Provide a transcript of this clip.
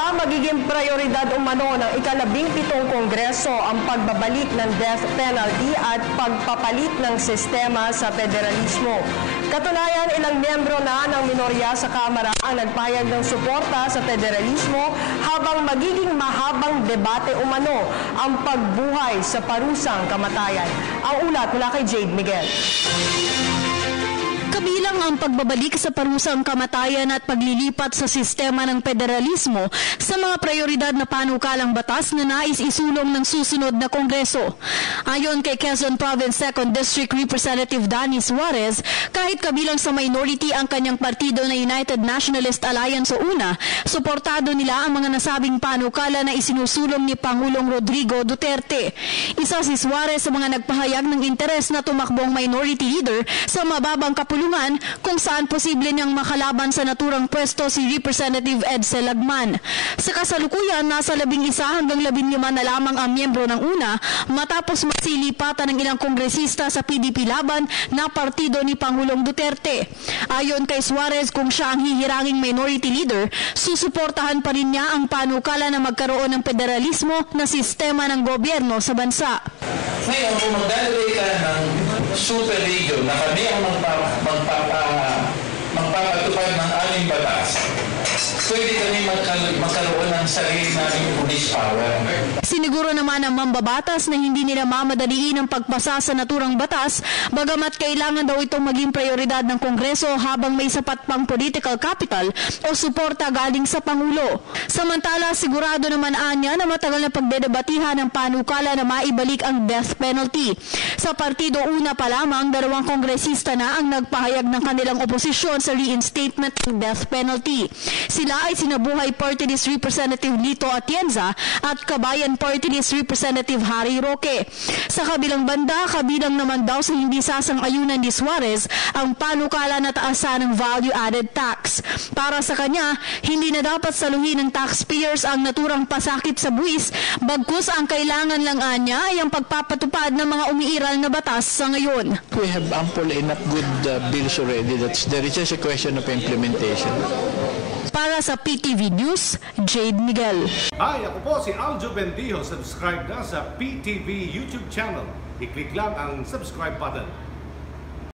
Magiging prioridad umano ng ika-17 Kongreso ang pagbabalik ng death penalty at pagpapalit ng sistema sa federalismo. Katunayan, ilang miyembro na ng minorya sa Kamara ang nagpahayag ng suporta sa federalismo habang magiging mahabang debate umano ang pagbuhay sa parusang kamatayan. Ang ulat mula kay Jade Miguel. Kabilang ang pagbabalik sa parusang kamatayan at paglilipat sa sistema ng federalismo sa mga prioridad na panukalang batas na nais isulong ng susunod na Kongreso. Ayon kay Quezon Province 2nd District Representative Danny Suarez, kahit kabilang sa minority ang kanyang partido na United Nationalist Alliance o UNA, suportado nila ang mga nasabing panukala na isinusulong ni Pangulong Rodrigo Duterte. Isa si Suarez sa mga nagpahayag ng interes na tumakbong minority leader sa mababang kapulungan kung saan posible niyang makalaban sa naturang pwesto si Representative Edsel Lagman. Sa kasalukuyan, nasa 11 hanggang 15 na lamang ang miyembro ng UNA matapos masilipatan ng ilang kongresista sa PDP laban na partido ni Pangulong Duterte. Ayon kay Suarez, kung siya ang hihiranging minority leader, susuportahan pa rin niya ang panukala na magkaroon ng federalismo na sistema ng gobyerno sa bansa. Ngayon, kung magdalaway ka ng super region na kami ang magpapatupad ng aming batas, pwede kami magkaroon ng sarili naming police power. Siniguro naman ang mambabatas na hindi nila mamadaliin ang pagpasa sa naturang batas, bagamat kailangan daw itong maging prioridad ng Kongreso habang may sapat pang political capital o suporta galing sa Pangulo. Samantala, sigurado naman anya na matagal na pagdedebatihan ng panukala na maibalik ang death penalty. Sa Partido Una pa lamang, 2 kongresista na ang nagpahayag ng kanilang oposisyon sa reinstatement ng death penalty. Sila ay sinabuhay Party List Representative Lito Atienza at Kabayan Party List Representative Harry Roque. Sa kabilang banda, kabilang naman daw sa hindi sasang-ayunan ni Suarez ang panukala na taasan ng value-added tax. Para sa kanya, hindi na dapat saluhin ng taxpayers ang naturang pasakit sa buwis, bagkus ang kailangan lang anya ay ang pagpapatupad ng mga umiiral na batas sa ngayon. We have ample enough good bills already. There is just a question of implementation. Para sa PTV News, Jade Miguel. Hi, ako po si Aljo Bendijo. Subscribe na sa PTV YouTube channel. I-click lang ang subscribe button.